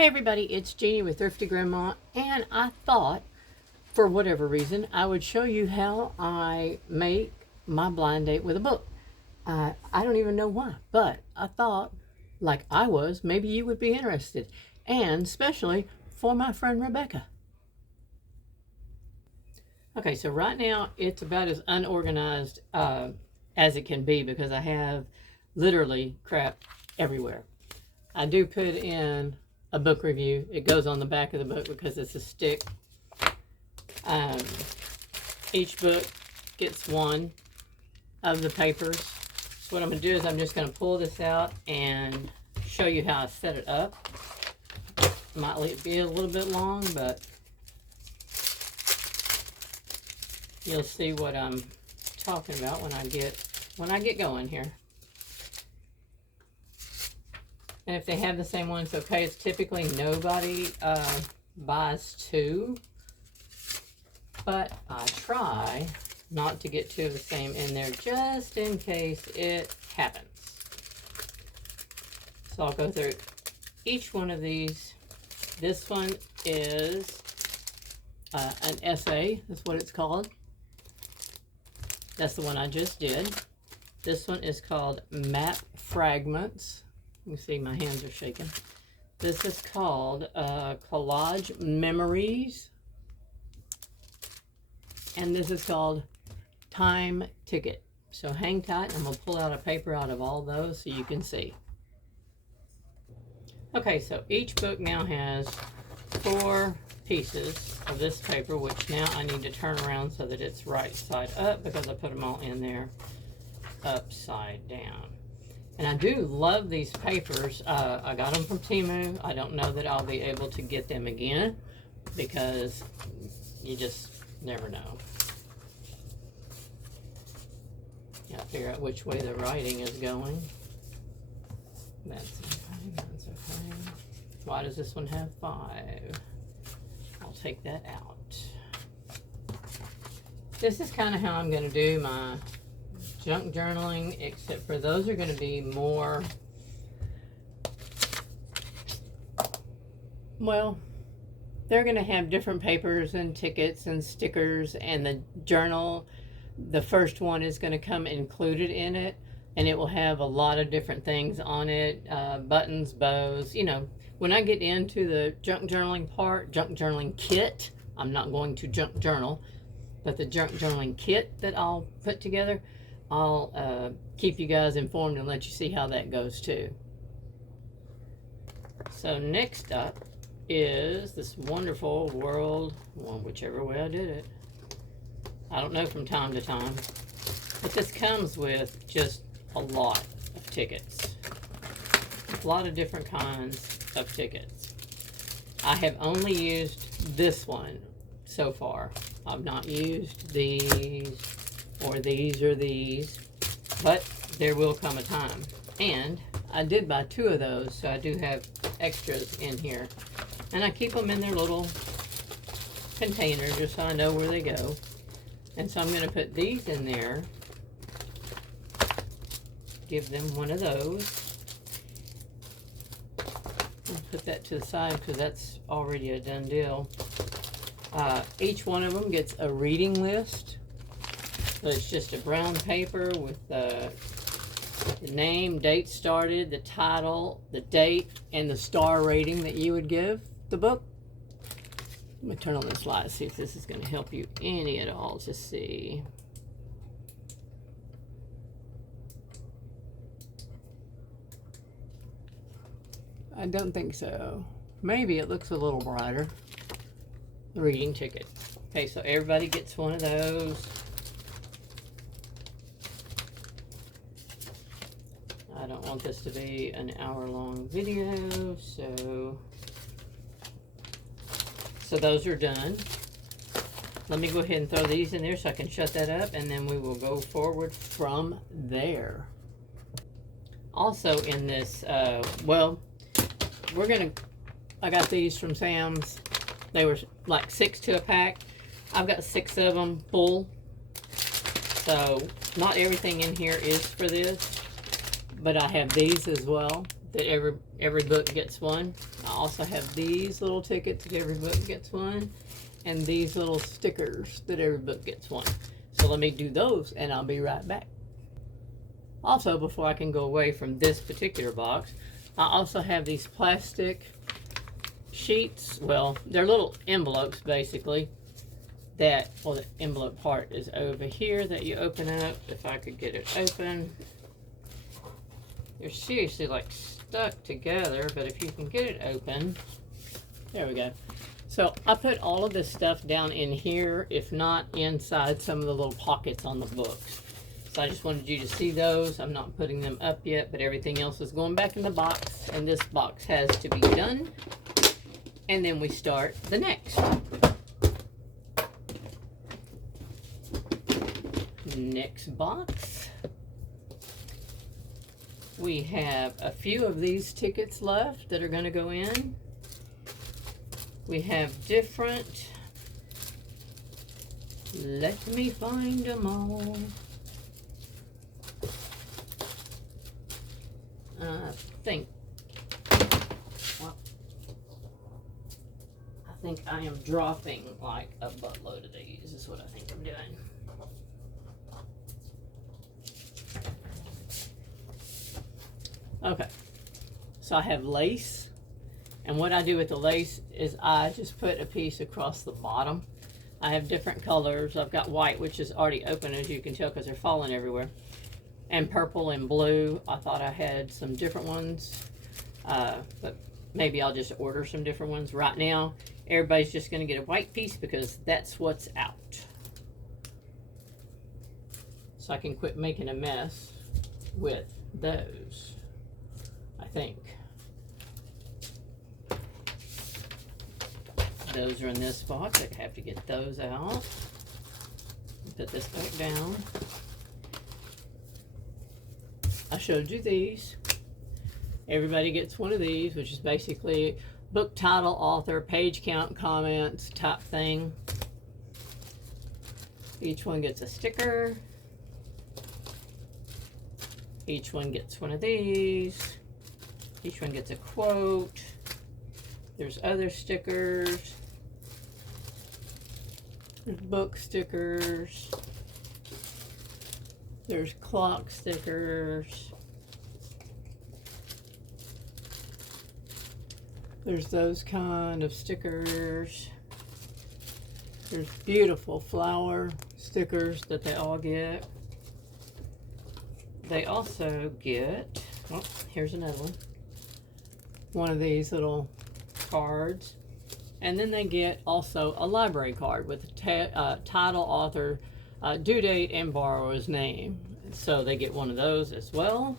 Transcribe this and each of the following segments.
Hey everybody, it's Jeannie with Thrifty Grandma, and I thought, for whatever reason, I would show you how I make my blind date with a book. I don't even know why, but I thought, like I was, maybe you would be interested, and especially for my friend Rebecca. Okay, so right now it's about as unorganized as it can be because I have literally crap everywhere. I do put in a book review. It goes on the back of the book because it's a stick. Each book gets one of the papers. So what I'm going to do is I'm just going to pull this out and show you how I set it up. Might be a little bit long, but you'll see what I'm talking about when I get going here. And if they have the same ones, okay. It's typically nobody buys two, but I try not to get two of the same in there just in case it happens. So I'll go through each one of these. This one is an essay, that's what it's called. That's the one I just did. This one is called Map Fragments. You can see my hands are shaking. This is called Collage Memories. And this is called Time Ticket. So hang tight, and I'm going to pull out a paper out of all those so you can see. Okay, so each book now has 4 pieces of this paper, which now I need to turn around so that it's right side up because I put them all in there upside down. And I do love these papers. I got them from Temu. I don't know that I'll be able to get them again because you just never know. You gotta figure out which way the writing is going. That's okay, that's okay. Why does this one have 5? I'll take that out. This is kind of how I'm going to do my junk journaling, except for those are going to be more, well, they're going to have different papers and tickets and stickers, and the journal, the first one is going to come included in it, and it will have a lot of different things on it, buttons, bows. You know, when I get into the junk journaling part, junk journaling kit, I'm not going to junk journal, but the junk journaling kit that I'll put together, I'll keep you guys informed and let you see how that goes too. So next up is this wonderful world, well, whichever way I did it. I don't know from time to time, but this comes with just a lot of tickets. A lot of different kinds of tickets. I have only used this one so far. I've not used these or these or these, but there will come a time. And I did buy 2 of those, so I do have extras in here. And I keep them in their little container just so I know where they go. And so I'm going to put these in there, give them one of those. I'll put that to the side because that's already a done deal. Each one of them gets a reading list. So it's just a brown paper with the name, date started, the title, the date, and the star rating that you would give the book. Let me turn on this light, see if this is going to help you any at all to see. I don't think so. Maybe it looks a little brighter. The reading ticket. Okay, so everybody gets one of those. I don't want this to be an hour-long video, so those are done. Let me go ahead and throw these in there so I can shut that up, and then we will go forward from there. Also in this, well, I got these from Sam's. They were like 6 to a pack. I've got 6 of them full. So not everything in here is for this, but I have these as well. that every book gets one. I also have these little tickets that every book gets one, and these little stickers that every book gets one. So let me do those, and I'll be right back. Also, before I can go away from this particular box, I also have these plastic sheets. Well, they're little envelopes, basically. That, well, the envelope part is over here that you open up. If I could get it open. They're seriously like stuck together, but if you can get it open, there we go. So I put all of this stuff down in here, if not inside some of the little pockets on the books. So I just wanted you to see those. I'm not putting them up yet, but everything else is going back in the box, and this box has to be done. And then we start the next. Next box. We have a few of these tickets left that are going to go in. We have different. Let me find them all. I think I am dropping like a buttload of these, is what I think I'm doing. Okay, so I have lace, and what I do with the lace is I just put a piece across the bottom. I have different colors. I've got white, which is already open, as you can tell, because they're falling everywhere, and purple and blue. I thought I had some different ones, but maybe I'll just order some different ones. Right now, everybody's just going to get a white piece because that's what's out. So I can quit making a mess with those, I think. Those are in this box. I have to get those out. Put this back down. I showed you these. Everybody gets one of these, which is basically book title, author, page count, comments type thing. Each one gets a sticker. Each one gets one of these. Each one gets a quote. There's other stickers. There's book stickers. There's clock stickers. There's those kind of stickers. There's beautiful flower stickers that they all get. They also get, oh, here's another one of these little cards. And then they get also a library card with title, author, due date, and borrower's name. So they get one of those as well.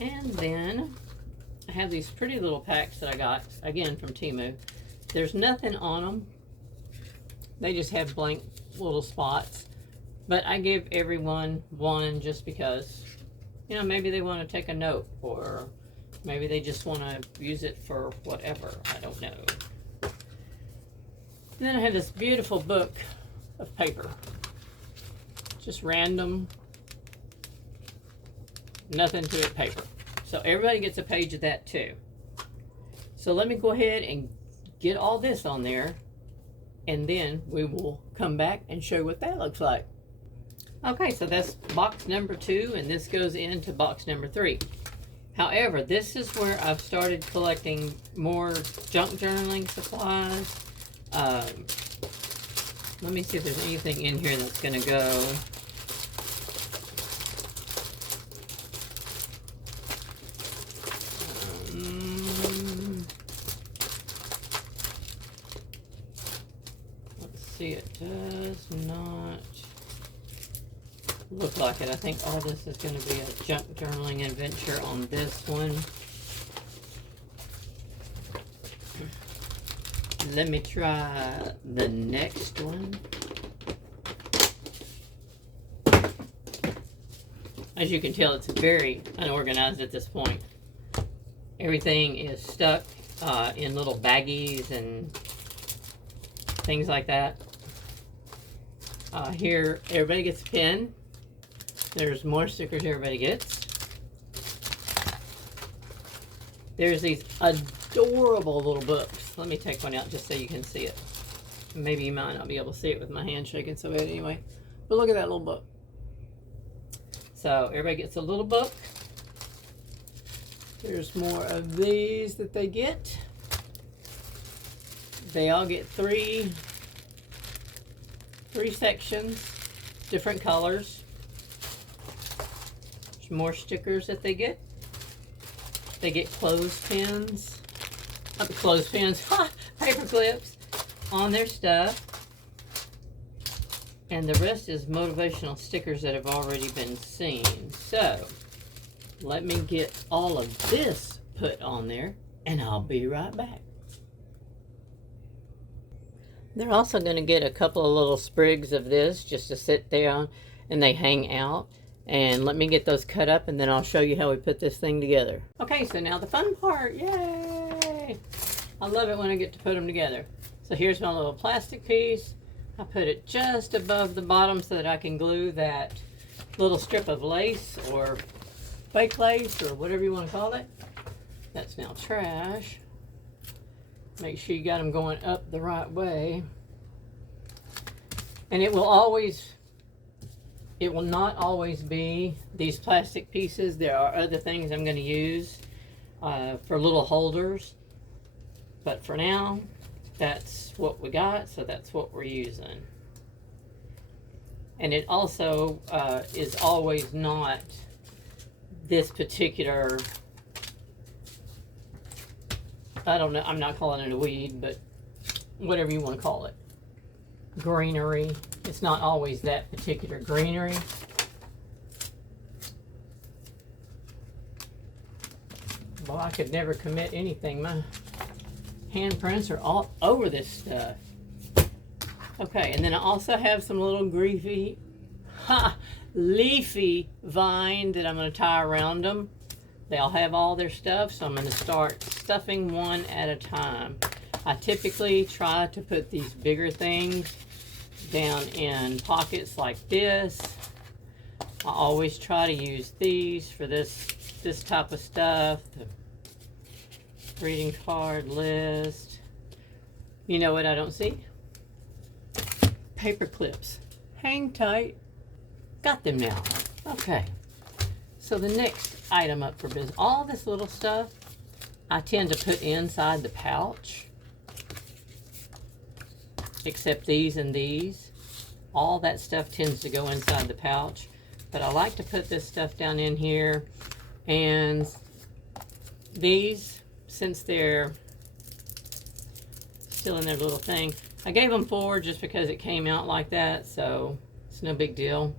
And then I have these pretty little packs that I got, again, from Temu. There's nothing on them. They just have blank little spots. But I give everyone one just because, you know, maybe they want to take a note, or maybe they just want to use it for whatever. I don't know. And then I have this beautiful book of paper. Just random, nothing to it paper. So everybody gets a page of that too. So let me go ahead and get all this on there, and then we will come back and show what that looks like. Okay, so that's box number 2, and this goes into box number 3. However, this is where I've started collecting more junk journaling supplies. Let me see if there's anything in here that's going to go. Let's see, it does not look like it. I think all this is going to be a junk journaling adventure on this one. Let me try the next one. As you can tell, it's very unorganized at this point. Everything is stuck in little baggies and things like that. Here, everybody gets a pen. There's more stickers everybody gets. There's these adorable little books. Let me take one out just so you can see it. Maybe you might not be able to see it with my hand shaking so bad anyway. But look at that little book. So everybody gets a little book. There's more of these that they get. They all get three sections, different colors. There's more stickers that they get. They get clothespins, not the clothespins, paper clips on their stuff. And the rest is motivational stickers that have already been seen. So, let me get all of this put on there, and I'll be right back. They're also going to get a couple of little sprigs of this just to sit down, and they hang out. And let me get those cut up, and then I'll show you how we put this thing together. Okay, so now the fun part. Yay! I love it when I get to put them together. So here's my little plastic piece. I put it just above the bottom so that I can glue that little strip of lace or fake lace or whatever you want to call it. That's now trash. Make sure you got them going up the right way. And it will not always be these plastic pieces. There are other things I'm going to use for little holders. But for now, that's what we got, so that's what we're using. And it also is always not this particular, I don't know, I'm not calling it a weed, but whatever you want to call it. Greenery. It's not always that particular greenery. Well, I could never commit anything. My handprints are all over this stuff. Okay, and then I also have some little leafy vine that I'm going to tie around them. They all have all their stuff, so I'm going to start stuffing one at a time. I typically try to put these bigger things down in pockets like this. I always try to use these for this type of stuff. The greeting card list. You know what I don't see? Paper clips. Hang tight. Got them now. Okay. So the next item up for business. All this little stuff I tend to put inside the pouch. Except these and these. All that stuff tends to go inside the pouch. But I like to put this stuff down in here. And these, since they're still in their little thing, I gave them 4 just because it came out like that, so it's no big deal.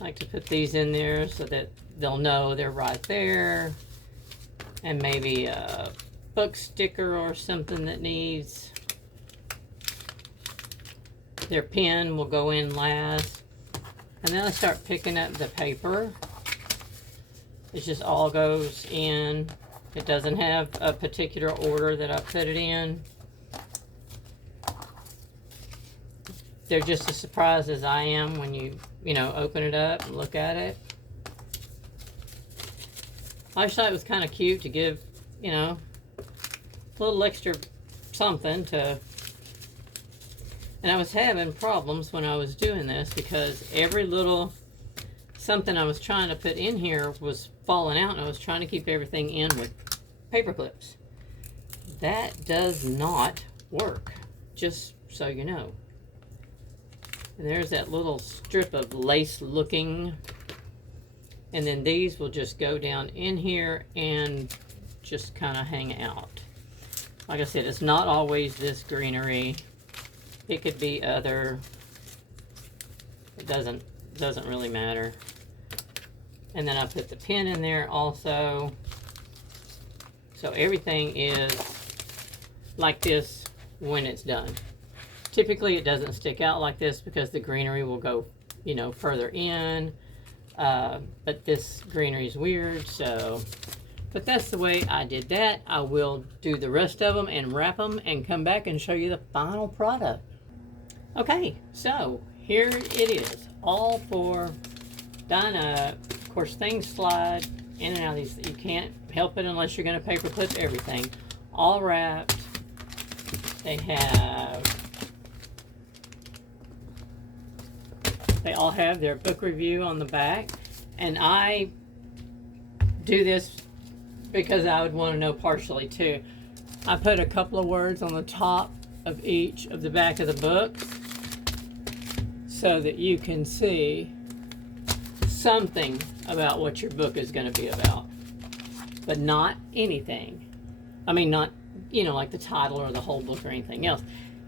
I like to put these in there so that they'll know they're right there. And maybe a book sticker or something that needs. Their pen will go in last. And then I start picking up the paper. It just all goes in. It doesn't have a particular order that I put it in. They're just as surprised as I am when you open it up and look at it. I just thought it was kind of cute to give, a little extra something to. And I was having problems when I was doing this because every little something I was trying to put in here was falling out, and I was trying to keep everything in with paper clips. That does not work, just so you know. And there's that little strip of lace looking, and then these will just go down in here and just kind of hang out. Like I said, it's not always this greenery. It could be other. It doesn't really matter. And then I put the pen in there also. So everything is like this when it's done. Typically it doesn't stick out like this because the greenery will go, further in. But this greenery is weird, so. But that's the way I did that. I will do the rest of them and wrap them and come back and show you the final product. Okay, so here it is. All for Dinah Of course, things slide in and out of these. You can't help it unless you're going to paper clip everything. All wrapped. They all have their book review on the back. And I do this because I would want to know partially too. I put a couple of words on the top of each of the back of the books so that you can see something about what your book is going to be about, but not anything. I mean, not, you know, like the title or the whole book or anything else.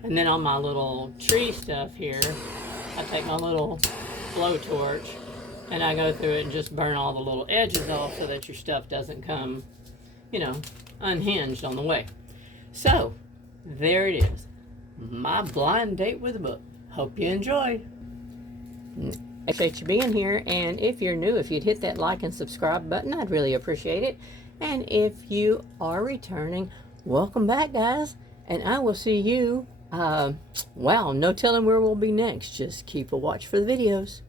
And then on my little tree stuff here, I take my little blowtorch and I go through it and just burn all the little edges off so that your stuff doesn't come, you know, unhinged on the way. So, there it is. My blind date with a book. Hope you enjoyed. I appreciate you being here, and if you're new, if you'd hit that like and subscribe button, I'd really appreciate it. And if you are returning, welcome back, guys, and I will see you, wow, no telling where we'll be next. Just keep a watch for the videos.